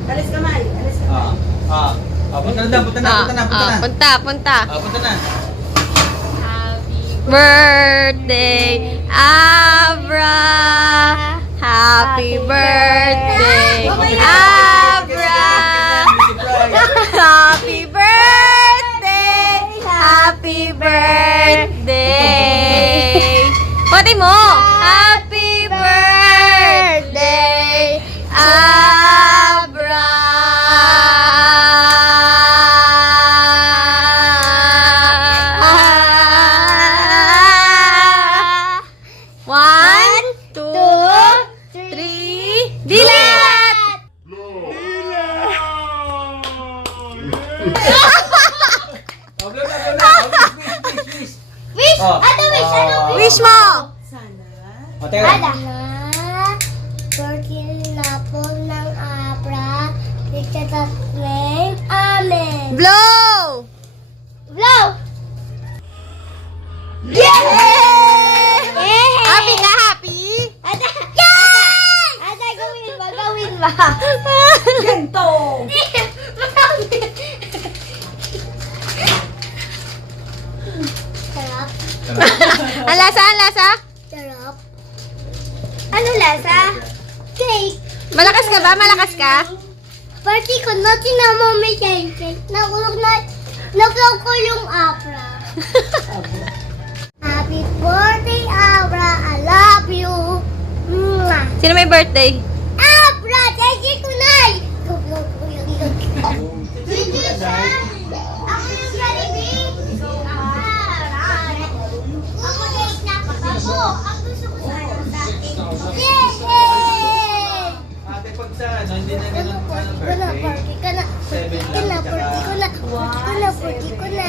Alis kamay. Alis kamay. Punta na, punta na, punta na, punta na. Punta. Punta na. Birthday, Abra. Happy birthday, Abra. Happy birthday. Happy birthday. Pati mo. Happy birthday, Abra. One, two, three, dilat! Wish! Ano wish? Ano wish? Wish mo! Sana. Sana. Porque na po ng Abra. Ikatat name. Amen. Blow! Blow! Yay! Happy ka, happy? Ada! Yay! Ada, gawin ba? Gawin ba? Ganto. Sarap. Ang lasa, ang lasa? Sarap. Ano lasa? Cake. Malakas ka ba? Malakas ka? Party ko na tinamamay cake. Nakulog ko yung Abra. Happy birthday, Abra. I love you. Mwah. Sino may birthday? Abra, thank you, Kunay. Ako yung Jollibee. Ako yung snack. Ako. Ang gusto ko sa Yay! Ate, pag sa ano, hindi na ganun Party ko na. Seven lang, tsaka- Party ko na.